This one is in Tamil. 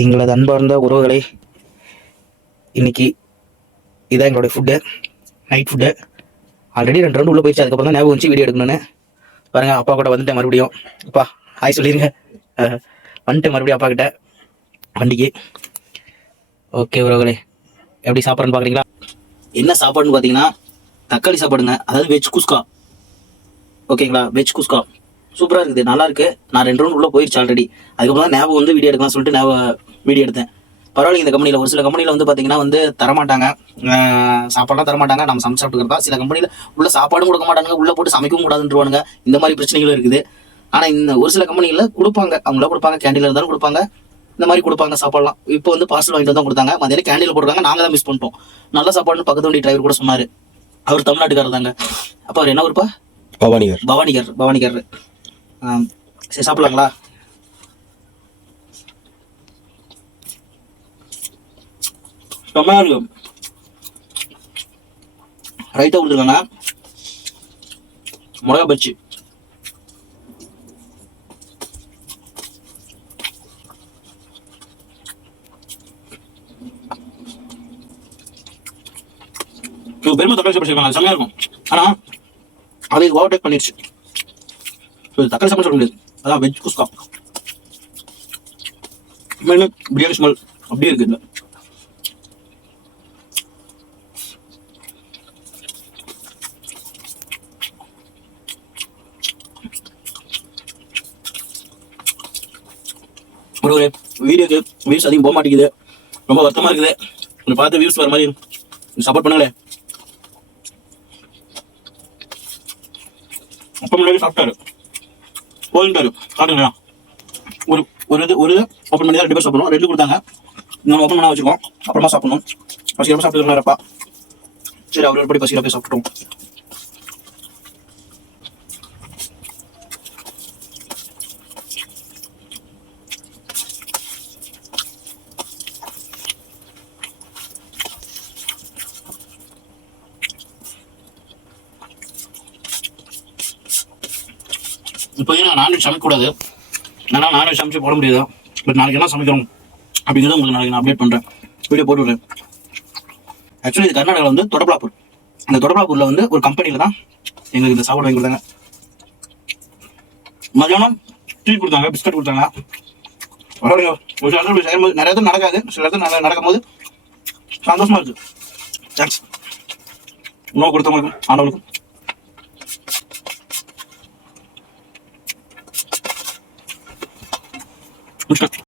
எங்களது அன்பார்ந்த உறவுகளை, இன்னைக்கு இதான் எங்களுடைய food, night food. Already 2 round உள்ளே போயிடுச்சு. அதுக்கப்புறம் தான் ஞாபகம் வந்துச்சு வீடியோ எடுக்கணும்னு. பாருங்க, அப்பா கூட வந்துட்டேன் மறுபடியும். அப்பா ஹாய் சொல்லிடுங்க. வந்துட்டேன் மறுபடியும் அப்பா கிட்ட வண்டிக்கு. ஓகே உறவுகளே, எப்படி சாப்பாடுன்னு பார்க்குறீங்களா? என்ன சாப்பாடுன்னு பார்த்தீங்கன்னா தக்காளி சாப்பாடுங்க, அதாவது வெஜ் குஸ்கா. ஓகேங்களா, வெஜ் குஸ்கா சூப்பராக இருக்குது, நல்லா இருக்கு. நான் 2 ரவுண்ட் உள்ளே போயிடுச்சு ஆல்ரெடி. அதுக்கப்புறம் தான் ஞாபகம் வந்து வீடியோ எடுக்கலாம் சொல்லிட்டு வீடியோ எடுத்தேன். பரவாயில்ல, இந்த கம்பெனியில் ஒரு சில கம்பெனியில் வந்து பார்த்தீங்கன்னா வந்து தரமாட்டாங்க, சாப்பாடுலாம் தரமாட்டாங்க, நம்ம சமைச்சு சாப்பிட்டுக்கிறதா. சில கம்பெனியில் உள்ள சாப்பாடும் கொடுக்க மாட்டாங்க, உள்ளே போட்டு சமைக்கவும் கூடாதுன்றவானுங்க. இந்த மாதிரி பிரச்சனைகளும் இருக்குது. ஆனால் இந்த ஒரு சில கம்பெனியில் கொடுப்பாங்க, அவங்களா கொடுப்பாங்க, கேண்டீனில் இருந்தாலும் கொடுப்பாங்க, இந்த மாதிரி கொடுப்பாங்க சாப்பாடுலாம். இப்போ வந்து பார்சல் வாங்கிட்டு தான் கொடுத்தாங்க, மதியம் கேண்டீனில் போட்டுருக்காங்க, நாங்கள் தான் மிஸ் பண்ணிட்டோம். நல்ல சாப்பாடுன்னு பக்கத்து வண்டி டிரைவர் கூட சொன்னார். அவர் தமிழ்நாட்டுக்காரர் தாங்க. அப்போ அவர் என்ன ஊருப்பா? பவானிகர். சரி, சாப்பிடலாங்களா? ரைட்டா கொடுத்துருக்காங்க, மிளகா பச்சி. பெருமை தக்காளி சாப்பாடு செய்வாங்க, செம்மையா இருக்கும். ஆனா அதை ஓவர்டேக் பண்ணிடுச்சு. தக்காளி சாப்பாடு சொல்ல முடியாது, அதான் வெஜ் குஸ்கா. பிரியாணி ஸ்மெல் அப்படியே இருக்கு. இல்லை ஒரு வீடியோக்கு வியூஸ் அதிகம் போக மாட்டேங்குது, ரொம்ப வருத்தமா இருக்குது. கொஞ்சம் பார்த்து வியூஸ் வர மாதிரி சப்போர்ட் பண்ணுங்களேன். அப்போ முன்னாடி சாப்பிட்டாரு, போயிட்டாரு. காட்டுங்களா, ஒரு ஓப்பன் பண்ணி தான் 2 பேர் சாப்பிடணும். 2 கொடுத்தாங்க, நம்ம ஓப்பன் பண்ணா வச்சுக்கோம், அப்புறமா சாப்பிடணும். பசிக்கிறப்ப சாப்பிட்டுருக்காருப்பா. சரி, அவர் ஒரு படி பசிக்கிறப்ப சாப்பிட்டோம். இப்போ நான்வெஜ் சமைக்கக்கூடாது, ஏன்னா நான்வெஜ் சமைச்சு போட முடியாது. பட் நாளைக்கு என்ன சமைக்கிறோம் அப்படிங்கிறத உங்களுக்கு நாளைக்கு நான் அப்டேட் பண்ணுறேன், வீடியோ போட்டுவிடுறேன். ஆக்சுவலி இது கர்நாடகாவில் வந்து தொடப்பலாப்பூர். இந்த தொடப்பலாப்பூரில் வந்து ஒரு கம்பெனியில் தான் எங்களுக்கு இந்த சாப்பாடு வாங்கி கொடுத்தாங்க. மதியானம் டீ கொடுத்தாங்க, பிஸ்கட் கொடுத்தாங்க. ஒரு சில இடத்துல செய்யும்போது நிறைய இடத்துல நடக்காது, சில இடத்துல நடக்கும்போது சந்தோஷமா இருக்குது. தேங்க்ஸ் உணவு கொடுத்தவங்களுக்கும் ஆனவங்களுக்கும்.